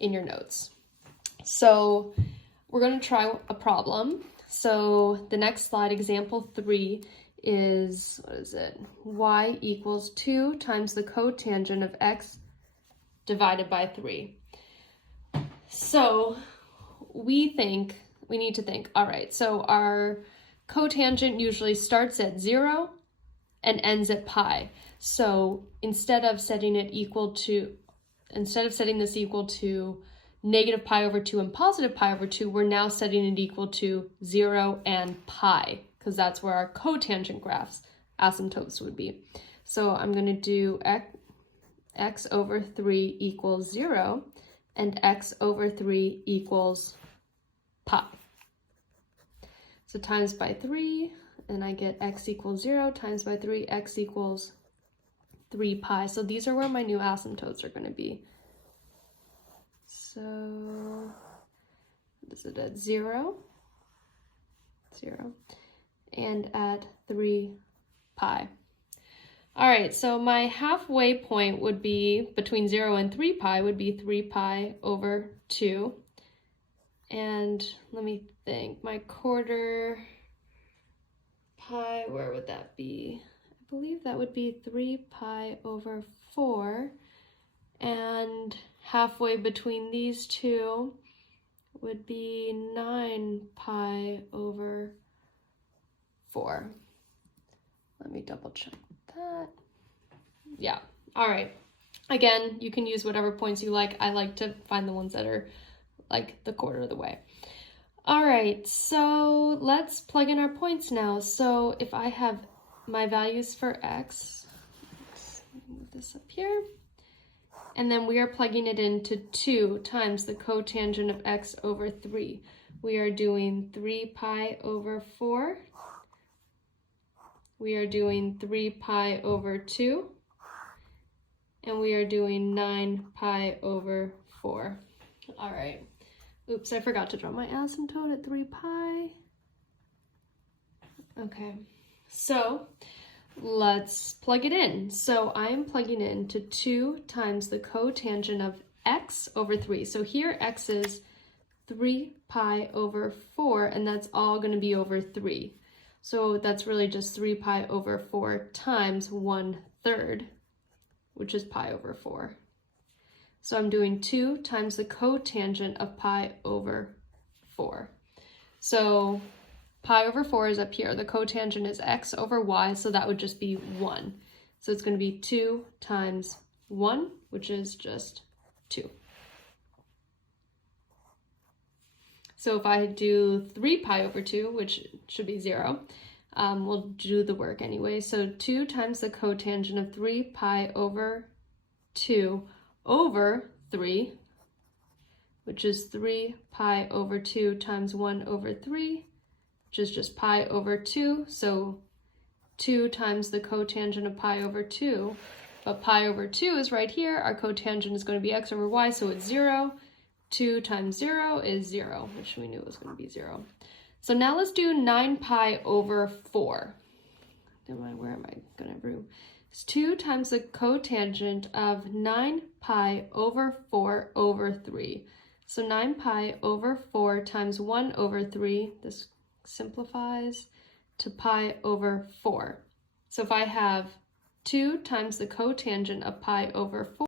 in your notes. So we're going to try a problem. So the next slide, example 3, is, what is it? Y equals 2 times the cotangent of x divided by 3. So we need to think, all right, so our cotangent usually starts at 0 and ends at pi. So instead of setting this equal to negative pi over 2 and positive pi over 2, we're now setting it equal to 0 and pi, because that's where our cotangent graphs asymptotes would be. So I'm going to do x over 3 equals 0 and x over 3 equals pi. So times by 3, and I get x equals 0 times by 3, x equals 3 pi. So these are where my new asymptotes are going to be. So is it at 0, and at 3 pi. All right, so my halfway point would be between 0 and 3 pi would be 3 pi over 2. And let me think, my quarter pi, where would that be? I believe that would be 3 pi over 4. And halfway between these two would be 9 pi over 4. Let me double check that. Yeah, all right. Again, you can use whatever points you like. I like to find the ones that are like the quarter of the way. All right, so let's plug in our points now. So if I have my values for x, let's move this up here, and then we are plugging it into 2 times the cotangent of x over 3. We are doing 3 pi over 4. We are doing 3 pi over 2. And we are doing 9 pi over 4. All right. Oops, I forgot to draw my asymptote at 3 pi. Okay, so let's plug it in. So I am plugging in to 2 times the cotangent of x over 3. So here x is 3 pi over 4, and that's all going to be over 3. So that's really just 3 pi over 4 times 1/3, which is pi over 4. So I'm doing 2 times the cotangent of pi over 4. So pi over 4 is up here. The cotangent is x over y, so that would just be 1. So it's going to be 2 times 1, which is just 2. So if I do 3 pi over 2, which should be 0, we'll do the work anyway. So 2 times the cotangent of 3 pi over 2 over 3, which is 3 pi over 2 times 1 over 3, which is just pi over 2. So 2 times the cotangent of pi over 2, but pi over 2 is right here. Our cotangent is going to be x over y, so it's 0. 2 times 0 is 0, which we knew was going to be 0. So now let's do 9 pi over 4. Where am I going to do? It's 2 times the cotangent of 9 pi over 4 over 3. So 9 pi over 4 times 1 over 3, this simplifies to pi over 4. So if I have 2 times the cotangent of pi over 4,